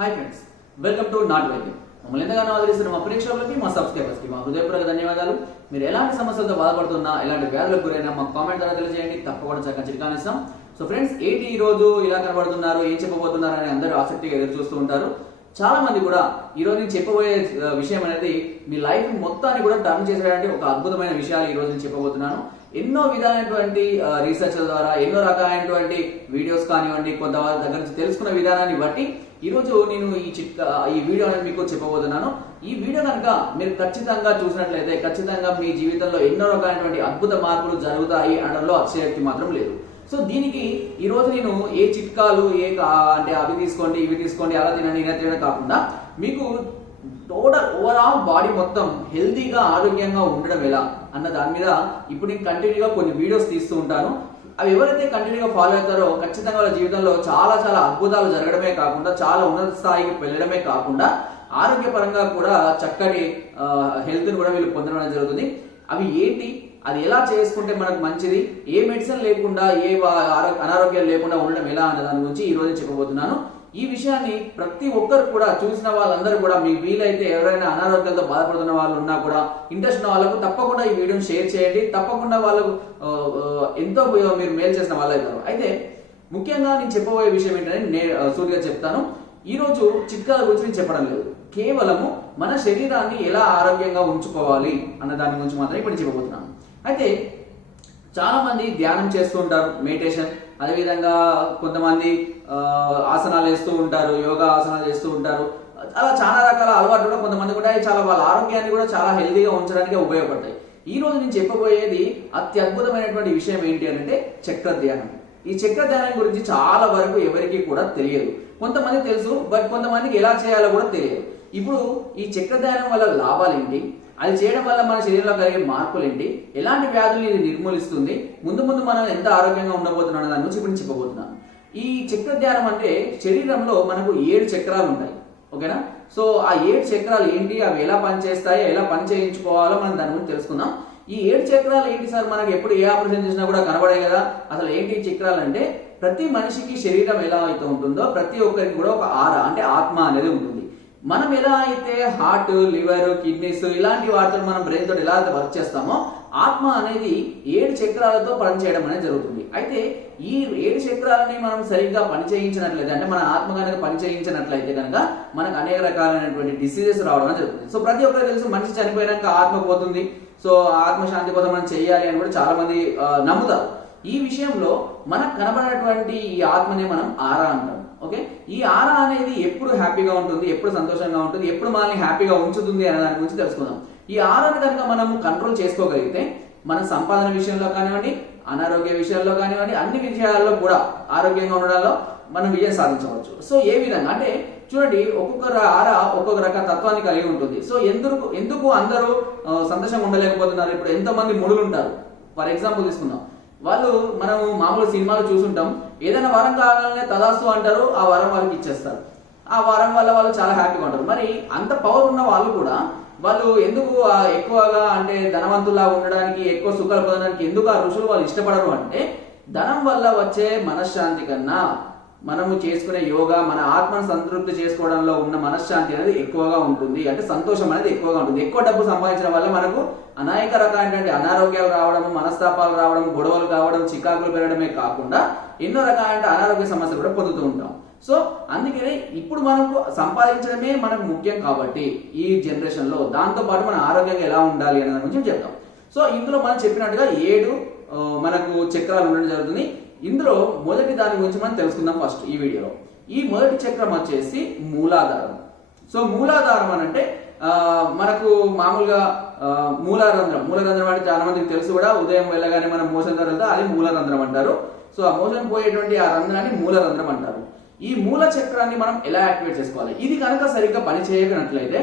Hi friends welcome to నాట్ వైద్యం మమ్మల్ని ఎంతగానో ఆదరిస్తున్న మా ప్రేక్షకులకి మా సబ్స్క్రైబర్స్కి మా హృదయపూర్వక ధన్యవాదాలు. మీరు ఎలాంటి సమస్యలతో బాధపడుతున్నా ఎలాంటి వ్యాధులకు గురైనా మా కామెంట్ ద్వారా తెలియజేయండి తప్పకుండా చక్కగా చిరికానిస్తాం సో ఫ్రెండ్స్ ఏంటి ఈ రోజు ఇలా కనబడుతున్నారు ఏం చెప్పబోతున్నారు అని అందరూ ఆసక్తిగా ఎదురు చూస్తూ ఉంటారు. చాలా మంది కూడా ఈ రోజు నేను చెప్పబోయే విషయం అనేది మీ లైఫ్ మొత్తాన్ని కూడా టర్న్ చేసేటువంటి ఒక అద్భుతమైన విషయాలు ఈ రోజు నేను చెప్పబోతున్నాను. ఎన్నో విధాలైనటువంటి రీసెర్చ్ ద్వారా ఎన్నో రకాలైనటువంటి వీడియోస్ కానివ్వండి కొంత దగ్గర నుంచి తెలుసుకున్న విధానాన్ని బట్టి ఈరోజు నేను ఈ చిట్కా ఈ వీడియో అనేది మీకు చెప్పబోతున్నాను. ఈ వీడియో కనుక మీరు ఖచ్చితంగా చూసినట్లయితే ఖచ్చితంగా మీ జీవితంలో ఎన్నో రకాలైనటువంటి అద్భుత మార్పులు జరుగుతాయి అనడంలో అక్షయక్తి మాత్రం లేదు. సో దీనికి ఈ రోజు నేను ఏ చిట్కాలు ఏ అంటే అవి తీసుకోండి ఇవి తీసుకోండి అలా తినండి ఇలా తినడం కాకుండా మీకు టోటల్ ఓవరాల్ బాడీ మొత్తం హెల్తీగా ఆరోగ్యంగా ఉండడం ఎలా అన్న దాని మీద ఇప్పుడు నేను కంటిన్యూగా కొన్ని వీడియోస్ తీస్తూ ఉంటాను. అవి ఎవరైతే కంటిన్యూగా ఫాలో అవుతారో ఖచ్చితంగా వాళ్ళ జీవితంలో చాలా చాలా అద్భుతాలు జరగడమే కాకుండా చాలా ఉన్నత స్థాయికి వెళ్ళడమే కాకుండా ఆరోగ్యపరంగా కూడా చక్కటి హెల్త్ని కూడా వీళ్ళు పొందడం అనేది జరుగుతుంది. అవి ఏంటి? అది ఎలా చేసుకుంటే మనకు మంచిది? ఏ మెడిసిన్ లేకుండా ఏ వా- అనారోగ్యాలు లేకుండా ఉండడం ఎలా అనే దాని గురించి ఈ రోజు చెప్పబోతున్నాను. ఈ విషయాన్ని ప్రతి ఒక్కరు కూడా చూసిన వాళ్ళందరూ కూడా మీకు వీలైతే ఎవరైనా అనారోగ్యాలతో బాధపడుతున్న వాళ్ళు ఉన్నా కూడా ఇంట్రెస్ట్ ఉన్న వాళ్ళకు తప్పకుండా ఈ వీడియోని షేర్ చేయండి. తప్పకుండా వాళ్ళకు ఎంతో మీరు మేలు చేసిన వాళ్ళు అవుతారు అయితే ముఖ్యంగా నేను చెప్పబోయే విషయం ఏంటంటే నేను సూటిగా చెప్తాను. ఈ రోజు చిట్కాల గురించి నేను చెప్పడం లేదు. కేవలము మన శరీరాన్ని ఎలా ఆరోగ్యంగా ఉంచుకోవాలి అన్న దాని గురించి మాత్రమే ఇప్పుడు చెప్పబోతున్నాను. అయితే చాలా మంది ధ్యానం చేస్తూ ఉంటారు మెడిటేషన్. అదేవిధంగా కొంతమంది ఆసనాలు వేస్తూ ఉంటారు యోగా ఆసనాలు చేస్తూ ఉంటారు. అలా చాలా రకాల అలవాట్లు కూడా కొంతమంది కూడా చాలా వాళ్ళ ఆరోగ్యాన్ని కూడా చాలా హెల్దీగా ఉంచడానికి ఉపయోగపడతాయి. ఈ రోజు నేను చెప్పబోయేది అత్యద్భుతమైనటువంటి విషయం ఏంటి అంటే చక్ర ధ్యానం ఈ చక్ర ధ్యానం గురించి చాలా వరకు ఎవరికి కూడా తెలియదు. కొంతమంది తెలుసు బట్ కొంతమందికి ఎలా చేయాలో కూడా తెలియదు. ఇప్పుడు ఈ చక్ర ధ్యానం వల్ల లాభాలు ఏంటి? అది చేయడం వల్ల మన శరీరంలో కలిగే మార్పులు ఏంటి? ఎలాంటి వ్యాధులు ఇది నిర్మూలిస్తుంది? ముందు ముందు మనం ఎంత ఆరోగ్యంగా ఉండబోతున్నాం దాని గురించి ఇప్పుడు చెప్పబోతున్నాను ఈ చక్ర ధ్యానం అంటే శరీరంలో మనకు ఏడు చక్రాలు ఉంటాయి. ఓకేనా? సో ఆ ఏడు చక్రాలు ఏంటి? అవి ఎలా పనిచేస్తాయి? ఎలా పని చేయించుకోవాలో మనం దాని గురించి తెలుసుకుందాం. ఈ ఏడు చక్రాలు ఏంటి సార్? మనకి ఎప్పుడు ఏ ఆపరేషన్ చేసినా కూడా కనబడాయి కదా. అసలు ఏంటి చక్రాలు అంటే ప్రతి మనిషికి శరీరం ఎలా అయితే ఉంటుందో ప్రతి ఒక్కరికి కూడా ఒక ఆర అంటే ఆత్మ అనేది ఉంటుంది. మనం ఎలా అయితే హార్ట్ లివర్ కిడ్నీస్ ఇలాంటి వాటితో మనం బ్రెయిన్ తోటి ఎలా అయితే వర్క్ చేస్తామో ఆత్మ అనేది ఏడు చక్రాలతో పనిచేయడం అనేది జరుగుతుంది. అయితే ఈ ఏడు చక్రాలని మనం సరిగ్గా పని చేయించినట్లయితే అంటే మన ఆత్మ కనుక పని చేయించినట్లయితే కనుక మనకు అనేక రకాలైనటువంటి డిసీజెస్ రావడం జరుగుతుంది. సో ప్రతి ఒక్కరు తెలుసు మనిషి చనిపోయినాక ఆత్మ పోతుంది. సో ఆత్మశాంతి కోసం మనం చేయాలి అని కూడా చాలా మంది నమ్ముతారు. ఈ విషయంలో మనకు కనబడినటువంటి ఈ ఆత్మనే మనం ఆరా అంటాం. ఓకే? ఈ ఆరా అనేది ఎప్పుడు హ్యాపీగా ఉంటుంది ఎప్పుడు సంతోషంగా ఉంటుంది ఎప్పుడు మనల్ని హ్యాపీగా ఉంచుతుంది అనే దాని గురించి తెలుసుకుందాం. ఈ ఆరాని కనుక మనం కంట్రోల్ చేసుకోగలిగితే మన సంపాదన విషయంలో కానివ్వండి అనారోగ్య విషయాల్లో కానివ్వండి అన్ని విషయాల్లో కూడా ఆరోగ్యంగా ఉండడంలో మనం విజయం సాధించవచ్చు. సో ఏ విధంగా? అంటే చూడండి ఒక్కొక్క ఆర ఒక్కొక్క రకం తత్వాన్ని కలిగి ఉంటుంది. సో ఎందుకు ఎందుకు అందరూ సంతోషంగా ఉండలేకపోతున్నారు? ఇప్పుడు ఎంతో మంది ముడులు ఉంటారు ఫర్ ఎగ్జాంపుల్ తీసుకుందాం. వాళ్ళు మనము మామూలు సినిమాలు చూసుంటాం. ఏదైనా వరం కావాలనే తదాస్తు అంటారు ఆ వరం వాళ్ళకి ఇచ్చేస్తారు. ఆ వరం వల్ల వాళ్ళు చాలా హ్యాపీగా ఉంటారు. మరి అంత పవర్ ఉన్న వాళ్ళు కూడా వాళ్ళు ఎందుకు ఎక్కువగా అంటే ధనవంతులా ఉండడానికి ఎక్కువ సుఖాలు పొందడానికి ఎందుకు ఆ ఋషులు వాళ్ళు ఇష్టపడరు అంటే ధనం వల్ల వచ్చే మనశ్శాంతి కన్నా మనము చేసుకునే యోగా మన ఆత్మను సంతృప్తి చేసుకోవడంలో ఉన్న మనశ్శాంతి అనేది ఎక్కువగా ఉంటుంది. అంటే సంతోషం అనేది ఎక్కువగా ఉంటుంది. ఎక్కువ డబ్బు సంపాదించడం వల్ల మనకు అనేక రకాలైనటువంటి అనారోగ్యాలు రావడం మనస్తాపాలు రావడం గొడవలు కావడం చికాకులు పెరగడమే కాకుండా ఎన్నో రకాలైన అనారోగ్య సమస్యలు కూడా పొందుతూ ఉంటాం. సో అందుకనే ఇప్పుడు మనకు సంపాదించడమే మనకు ముఖ్యం కాబట్టి ఈ జనరేషన్లో దాంతో పాటు మన ఆరోగ్యంగా ఎలా ఉండాలి అనే దాని గురించి చెప్తాం సో ఇందులో మనం చెప్పినట్టుగా ఏడు మనకు చక్రాలు ఉండడం జరుగుతుంది. ఇందులో మొదటి దాని గురించి మనం తెలుసుకుందాం ఫస్ట్ ఈ వీడియోలో ఈ మొదటి చక్రం వచ్చేసి మూలాధారం. సో మూలాధారం అని అంటే మనకు మామూలుగా ఆ, మూలారంధ్రం. మూలరంధ్రం అంటే చాలా మందికి తెలుసు కూడా ఉదయం వెళ్ళగానే మనం మోసం ద్వారా అది మూలరంధ్రం అంటారు. సో ఆ మోసం పోయేటువంటి ఆ రంధ్రాన్ని మూలరంధ్రం అంటారు. ఈ మూల చక్రాన్ని మనం ఎలా యాక్టివేట్ చేసుకోవాలి? ఇది కనుక సరిగ్గా పని చేయనట్లయితే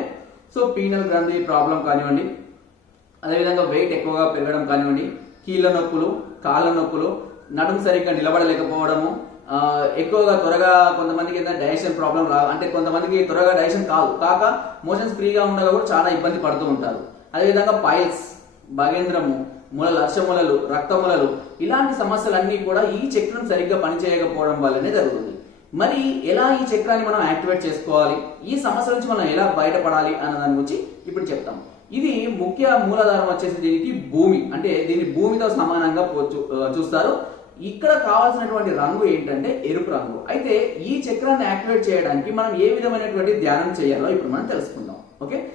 సో పీనల్ గ్రంథి ప్రాబ్లం కానివ్వండి అదేవిధంగా వెయిట్ ఎక్కువగా పెరగడం కానివ్వండి కీళ్ళ నొప్పులు కాళ్ళ నొప్పులు నడుము సరిగ్గా నిలబడలేకపోవడము ఎక్కువగా త్వరగా కొంతమందికి ఏదైనా డైజెషన్ ప్రాబ్లం రా అంటే కొంతమందికి త్వరగా డైజెషన్ కాదు. కాక మోషన్స్ ఫ్రీగా ఉండగా కూడా చాలా ఇబ్బంది పడుతూ ఉంటారు. అదేవిధంగా పైల్స్ భగేంద్రము మూలలు అర్షమూలలు రక్తమూలలు ఇలాంటి సమస్యలన్నీ కూడా ఈ చక్రం సరిగ్గా పనిచేయకపోవడం వల్లనే జరుగుతుంది. మరి ఎలా ఈ చక్రాన్ని మనం యాక్టివేట్ చేసుకోవాలి? ఈ సమస్య నుంచి మనం ఎలా బయటపడాలి అన్న దాని గురించి ఇప్పుడు చెప్తాం. ఇది ముఖ్య మూలాధారం వచ్చేసి దీనికి భూమి అంటే దీన్ని భూమితో సమానంగా చూస్తారు. ఇక్కడ కావాల్సినటువంటి రంగు ఏంటంటే ఎరుపు రంగు. అయితే ఈ చక్రాన్ని యాక్టివేట్ చేయడానికి మనం ఏ విధమైనటువంటి ధ్యానం చేయాలో ఇప్పుడు మనం తెలుసుకుందాం. ఓకే?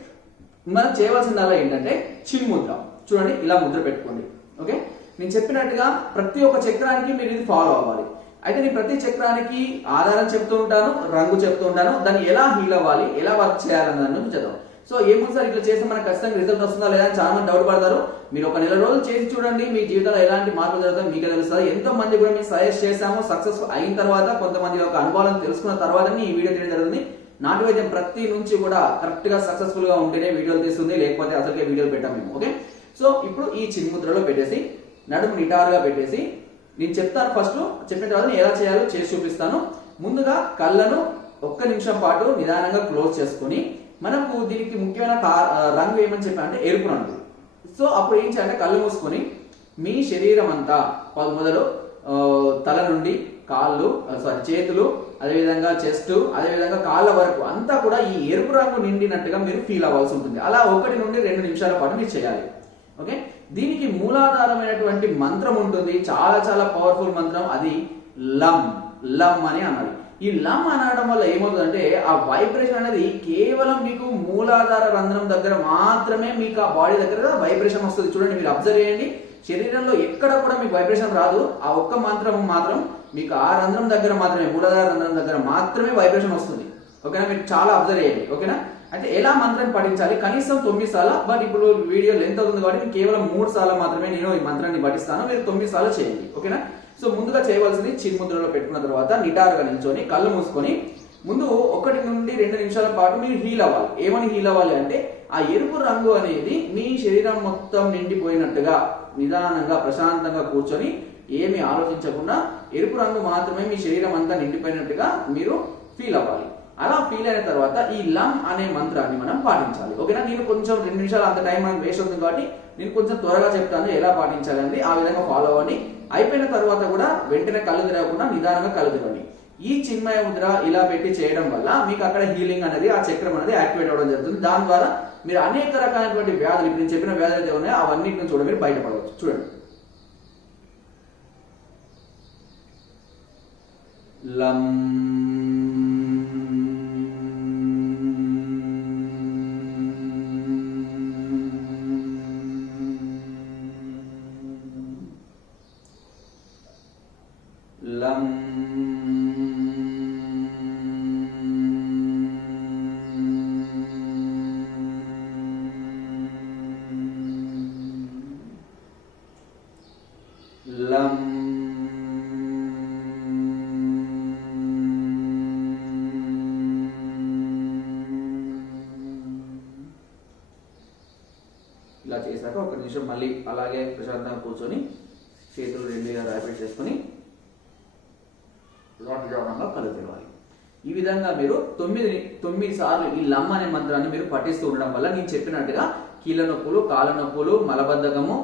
మనం చేయవలసిందల్లా ఏంటంటే చిన్ముద్ర చూడండి ఇలా ముద్ర పెట్టుకోండి. ఓకే? నేను చెప్పినట్టుగా ప్రతి ఒక్క చక్రానికి మీరు ఇది ఫాలో అవ్వాలి. అయితే నేను ప్రతి చక్రానికి ఆధారం చెప్తూ ఉంటాను రంగు చెప్తూ ఉంటాను. దాన్ని ఎలా హీల్ అవ్వాలి ఎలా వర్క్ చేయాలన్న దాని గురించి చదవం సో ఏముంది సార్ ఇట్లా చేస్తే మనకు ఖచ్చితంగా రిజల్ట్ వస్తుందా లేదా అని చాలా మంది డౌట్ పడతారు. మీరు ఒక నెల రోజులు చేసి చూడండి మీ జీవితంలో ఎలాంటి మార్పులు జరుగుతాయి మీకే తెలుస్తుంది. ఎంతో మంది కూడా మేము సజెస్ట్ చేశాము సక్సెస్ అయిన తర్వాత కొంతమంది యొక్క అనుభవాలను తెలుసుకున్న తర్వాత ఈ వీడియో తీయడం జరుగుతుంది. నాటు వైద్యం ప్రతి నుంచి కూడా కరెక్ట్గా సక్సెస్ఫుల్గా ఉంటేనే వీడియోలు తీస్తుంది లేకపోతే అసలుకే వీడియోలు పెట్టాం మేము ఓకే? సో ఇప్పుడు ఈ చిన్ముద్రలో పెట్టేసి నడుము నిటారుగా పెట్టేసి నేను చెప్తాను ఫస్ట్ చెప్పిన తర్వాత నేను ఎలా చేయాలో చేసి చూపిస్తాను. ముందుగా కళ్ళను ఒక్క నిమిషం పాటు నిదానంగా క్లోజ్ చేసుకొని మనకు దీనికి ముఖ్యమైన రంగు ఏమని చెప్పా అంటే ఎరుపు రంగు. సో అప్పుడు ఏం చేయాలంటే కళ్ళు మూసుకొని మీ శరీరం అంతా ప- మొదలు తల నుండి కాళ్ళు సారీ చేతులు అదేవిధంగా చెస్ట్ అదేవిధంగా కాళ్ళ వరకు అంతా కూడా ఈ ఎరుపు రంగు నిండినట్టుగా మీరు ఫీల్ అవ్వాల్సి ఉంటుంది. అలా ఒకటి నుండి రెండు నిమిషాల పాటు మీరు చేయాలి. ఓకే? దీనికి మూలాధారమైనటువంటి మంత్రం ఉంటుంది. చాలా చాలా పవర్ఫుల్ మంత్రం. అది లమ్ లమ్ అని అన్నది ఈ లమ్ అనడం వల్ల ఏమవుతుందంటే ఆ వైబ్రేషన్ అనేది కేవలం మీకు మూలాధార రంధ్రం దగ్గర మాత్రమే మీకు ఆ బాడీ దగ్గర వైబ్రేషన్ వస్తుంది. చూడండి మీరు అబ్జర్వ్ చేయండి. శరీరంలో ఎక్కడ కూడా మీకు వైబ్రేషన్ రాదు. ఆ ఒక్క మంత్రం మాత్రం మీకు ఆ రంధ్రం దగ్గర మాత్రమే మూలాధార రంధ్రం దగ్గర మాత్రమే వైబ్రేషన్ వస్తుంది. ఓకేనా? మీరు చాలా అబ్జర్వ్ చేయండి. ఓకేనా? అయితే ఎలా మంత్రం పఠించాలి? కనీసం తొమ్మిది సార్లు? బట్ ఇప్పుడు వీడియో లెంత్ అవుతుంది కాబట్టి కేవలం మూడు సార్లు మాత్రమే నేను ఈ మంత్రాన్ని పఠిస్తాను. మీరు తొమ్మిది సార్లు చేయండి. ఓకేనా? సో ముందుగా చేయవలసింది చిన్ముద్రలో పెట్టుకున్న తర్వాత నిటారుగా నిల్చొని కళ్ళు మూసుకొని ముందు ఒకటి నుండి రెండు నిమిషాల పాటు మీరు హీల్ అవ్వాలి. ఏమని హీల్ అవ్వాలి అంటే ఆ ఎరుపు రంగు అనేది మీ శరీరం మొత్తం నిండిపోయినట్టుగా నిదానంగా ప్రశాంతంగా కూర్చొని ఏమి ఆలోచించకుండా ఎరుపు రంగు మాత్రమే మీ శరీరం అంతా నిండిపోయినట్టుగా మీరు ఫీల్ అవ్వాలి. అలా ఫీల్ అయిన తర్వాత ఈ లమ్ అనే మంత్రాన్ని మనం పాటించాలి. ఓకేనా? నేను కొంచెం రెండు నిమిషాలు అంత టైం మనకు వేస్ట్ అవుతుంది కాబట్టి నేను కొంచెం త్వరగా చెప్తాను ఎలా పాటించాలని ఆ విధంగా ఫాలో అవ్వండి. అయిపోయిన తర్వాత కూడా వెంటనే కళ్ళు తెరవకుండా నిదానంగా కళ్ళు తెరవండి. ఈ చిన్మయ ముద్ర ఇలా పెట్టి చేయడం వల్ల మీకు అక్కడ హీలింగ్ అనేది ఆ చక్రం అనేది యాక్టివేట్ అవ్వడం జరుగుతుంది. దాని ద్వారా మీరు అనేక రకాలైనటువంటి వ్యాధులు ఇప్పుడు నేను చెప్పిన వ్యాధులు అయితే ఉన్నాయో అవన్నిటి నుంచి కూడా మీరు బయటపడవచ్చు. చూడండి. లం లం నిమిషం మళ్ళీ అలాగే ప్రశాంతంగా కూర్చొని చేతులు రెండుగా రాపిడ్ చేసుకొని లోటగా కళ్ళు తెరవాలి. ఈ విధంగా మీరు తొమ్మిది తొమ్మిది సార్లు ఈ లమ్మ అనే మంత్రాన్ని మీరు పఠిస్తూ ఉండడం వల్ల నేను చెప్పినట్టుగా కీళ్ళ నొప్పులు కాళ్ళ నొప్పులు మలబద్ధకము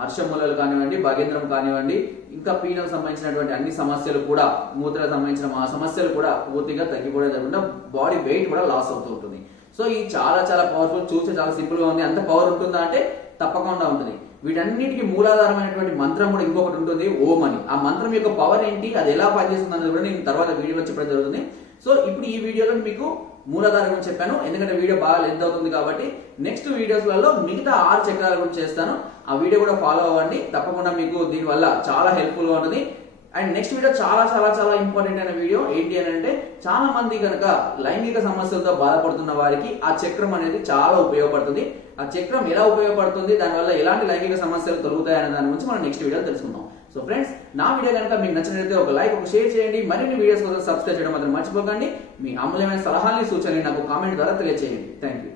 హర్షమూలలు కానివ్వండి భగేంద్రం కానివ్వండి ఇంకా పీనకు సంబంధించినటువంటి అన్ని సమస్యలు కూడా మూత్ర సంబంధించిన ఆ సమస్యలు కూడా పూర్తిగా తగ్గిపోవడం జరగకుండా బాడీ వెయిట్ కూడా లాస్ అవుతూ ఉంటుంది. సో ఇది చాలా చాలా పవర్ఫుల్ చూస్తే చాలా సింపుల్గా ఉంది. అంత పవర్ ఉంటుందా అంటే తప్పకుండా ఉంటుంది. వీటన్నిటికి మూలాధారమైనటువంటి మంత్రం కూడా ఇంకొకటి ఉంటుంది ఓం అని. ఆ మంత్రం యొక్క పవర్ ఏంటి అది ఎలా పనిచేస్తుంది అనేది కూడా నేను తర్వాత వీడియోలో చెప్పడం జరుగుతుంది. సో ఇప్పుడు ఈ వీడియోలో మీకు మూలాధారం గురించి చెప్పాను. ఎందుకంటే వీడియో బాగా లెంత్ అవుతుంది కాబట్టి నెక్స్ట్ వీడియోస్లలో మిగతా ఆరు చక్రాల గురించి చేస్తాను. ఆ వీడియో కూడా ఫాలో అవ్వండి. తప్పకుండా మీకు దీనివల్ల చాలా హెల్ప్ఫుల్గా ఉంటుంది. అండ్ నెక్స్ట్ వీడియో చాలా చాలా చాలా ఇంపార్టెంట్ అయిన వీడియో ఏంటి అని అంటే చాలా మంది కనుక లైంగిక సమస్యలతో బాధపడుతున్న వారికి ఆ చక్రం అనేది చాలా ఉపయోగపడుతుంది. ఆ చక్రం ఎలా ఉపయోగపడుతుంది? దానివల్ల ఎలాంటి లైంగిక సమస్యలు తొలుగుతాయి అనే దాని గురించి మనం నెక్స్ట్ వీడియో తెలుసుకుందాం. సో ఫ్రెండ్స్ నా వీడియో కనుక మీకు నచ్చినట్లయితే ఒక లైక్ ఒక షేర్ చేయండి. మరిన్ని వీడియోస్ కోసం సబ్స్క్రైబ్ చేయడం మాత్రం మర్చిపోకండి. మీ అమూల్యమైన సలహాలని సూచనలు నాకు కామెంట్ ద్వారా తెలియజేయండి థ్యాంక్ యూ